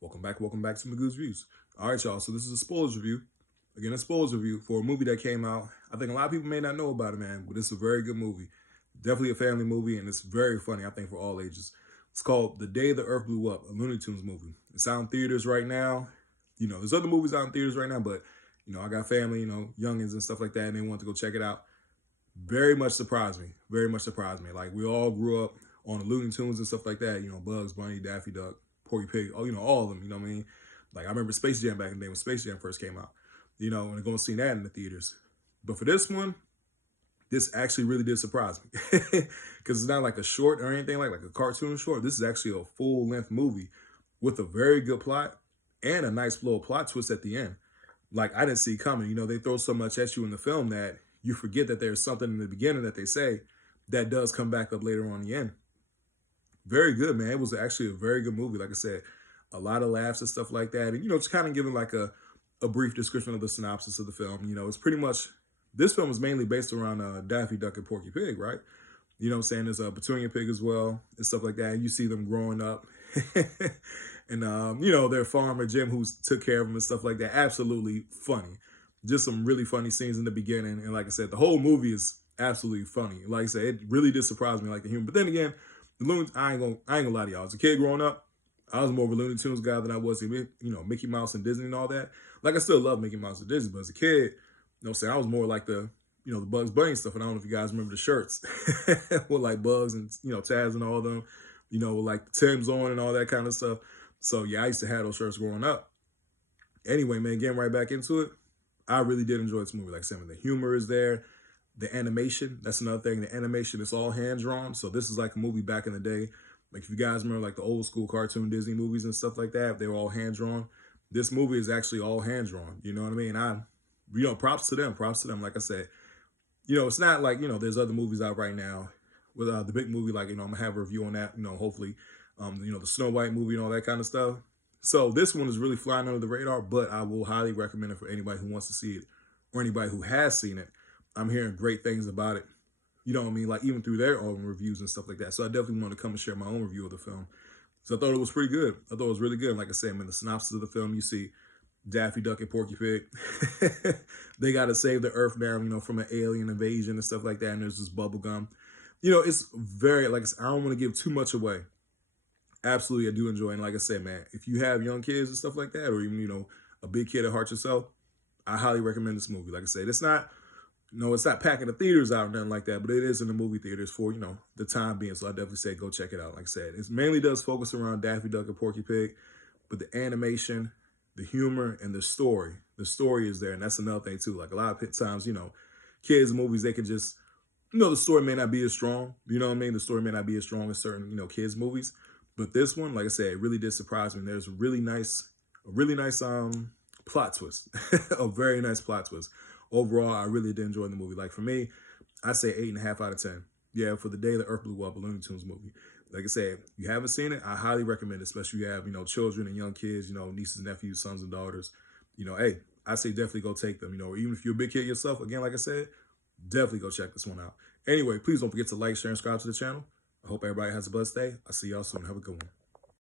Welcome back to Magoo's Views. All right, y'all. So this is a spoilers review. Again, a spoilers review for a movie that came out. I think a lot of people may not know about it, man, but it's a very good movie. Definitely a family movie, and it's very funny, I think, for all ages. It's called The Day the Earth Blew Up, a Looney Tunes movie. It's out in theaters right now. There's other movies out in theaters right now, but, I got family, youngins and stuff like that, and they want to go check it out. Very much surprised me. Very much surprised me. Like, we all grew up on the Looney Tunes and stuff like that, Bugs Bunny, Daffy Duck, Porky Pig, all of them, you know what I mean? Like, I remember Space Jam back in the day when Space Jam first came out, and going to see that in the theaters. But for this one, this actually really did surprise me. Because it's not like a short or anything like a cartoon short. This is actually a full-length movie with a very good plot and a nice little plot twist at the end. Like, I didn't see coming. They throw so much at you in the film that you forget that there's something in the beginning that they say that does come back up later on in the end. Very good, man. It was actually a very good movie. Like I said, a lot of laughs and stuff like that. And, just kind of giving like a brief description of the synopsis of the film. It's pretty much, this film is mainly based around Daffy Duck and Porky Pig, right? You know what I'm saying? There's a Petunia Pig as well and stuff like that. And you see them growing up. And, their farmer, Jim, who took care of them and stuff like that. Absolutely funny. Just some really funny scenes in the beginning. And like I said, the whole movie is absolutely funny. Like I said, it really did surprise me, like the humor. But then again, the Looney, I ain't gonna lie to y'all. As a kid growing up, I was more of a Looney Tunes guy than I was, Mickey Mouse and Disney and all that. Like, I still love Mickey Mouse and Disney, but as a kid, I was more like the Bugs Bunny stuff. And I don't know if you guys remember the shirts with like Bugs and, Taz and all of them, with like the Tim's on and all that kind of stuff. So yeah, I used to have those shirts growing up. Anyway, man, getting right back into it, I really did enjoy this movie. Like I said, the humor is there. The animation, that's another thing. The animation is all hand-drawn. So this is like a movie back in the day. Like, if you guys remember like the old school cartoon Disney movies and stuff like that, they were all hand-drawn. This movie is actually all hand-drawn. You know what I mean? Props to them. Props to them. Like I said, it's not like, there's other movies out right now with the big movie. Like, I'm going to have a review on that, hopefully, the Snow White movie and all that kind of stuff. So this one is really flying under the radar, but I will highly recommend it for anybody who wants to see it or anybody who has seen it. I'm hearing great things about it. You know what I mean? Like, even through their own reviews and stuff like that. So I definitely want to come and share my own review of the film. So I thought it was pretty good. I thought it was really good. Like I said, man, the synopsis of the film, you see Daffy Duck and Porky Pig. They got to save the earth now, from an alien invasion and stuff like that. And there's this bubble gum. It's very, like I said, I don't want to give too much away. Absolutely, I do enjoy it. And like I said, man, if you have young kids and stuff like that, or even, a big kid at heart yourself, I highly recommend this movie. Like I said, it's not packing the theaters out or nothing like that, but it is in the movie theaters for, the time being. So I definitely say go check it out. Like I said, it mainly does focus around Daffy Duck and Porky Pig, but the animation, the humor, and the story is there. And that's another thing too. Like, a lot of times, kids movies, they can just, the story may not be as strong. You know what I mean? The story may not be as strong as certain, kids movies. But this one, like I said, it really did surprise me. There's a really nice plot twist, a very nice plot twist. Overall, I really did enjoy the movie. Like, for me, I say 8.5 out of 10. Yeah, for The Day the Earth Blew Up, a Looney Tunes movie. Like I said, if you haven't seen it, I highly recommend it, especially if you have, children and young kids, nieces, nephews, sons and daughters. Hey, I say definitely go take them, even if you're a big kid yourself. Again, like I said, definitely go check this one out. Anyway, please don't forget to like, share, and subscribe to the channel. I hope everybody has a blessed day. I'll see y'all soon. Have a good one.